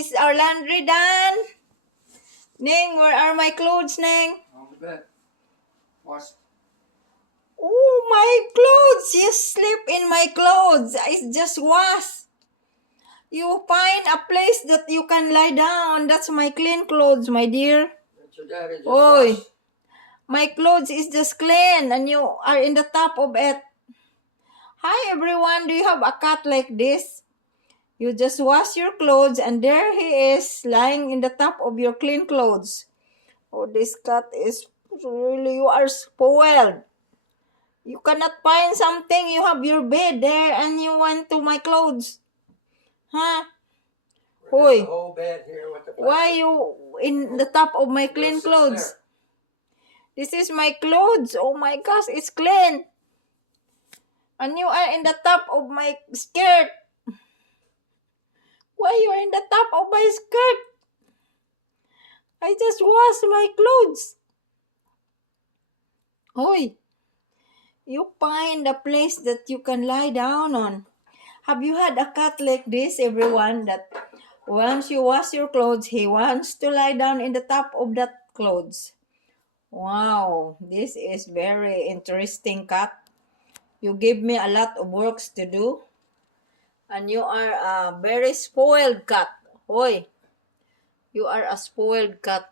is our laundry done? Ning, where are my clothes, Ning? On the bed. Wash. Oh, my clothes! You sleep in my clothes. I just wash. You find a place that you can lie down. That's my clean clothes, my dear. Let your daddy just Oi. wash. My clothes is just clean and you are in the top of it. Hi everyone, do you have a cat like this? You just wash your clothes and there he is lying in the top of your clean clothes. Oh, this cat is really, you are spoiled. You cannot find something, you have your bed there and you went to my clothes. Huh? There's Oi. the whole bed here with the Why you in the top of my clean clothes? This is my clothes. Oh my gosh, it's clean. And you are in the top of my skirt. Why you are in the top of my skirt? I just washed my clothes. Oi, you find a place that you can lie down on. Have you had a cat like this, everyone, that once you wash your clothes, he wants to lie down in the top of that clothes? Wow, this is very interesting cat. You give me a lot of works to do. And you are a very spoiled cat. Oi, you are a spoiled cat.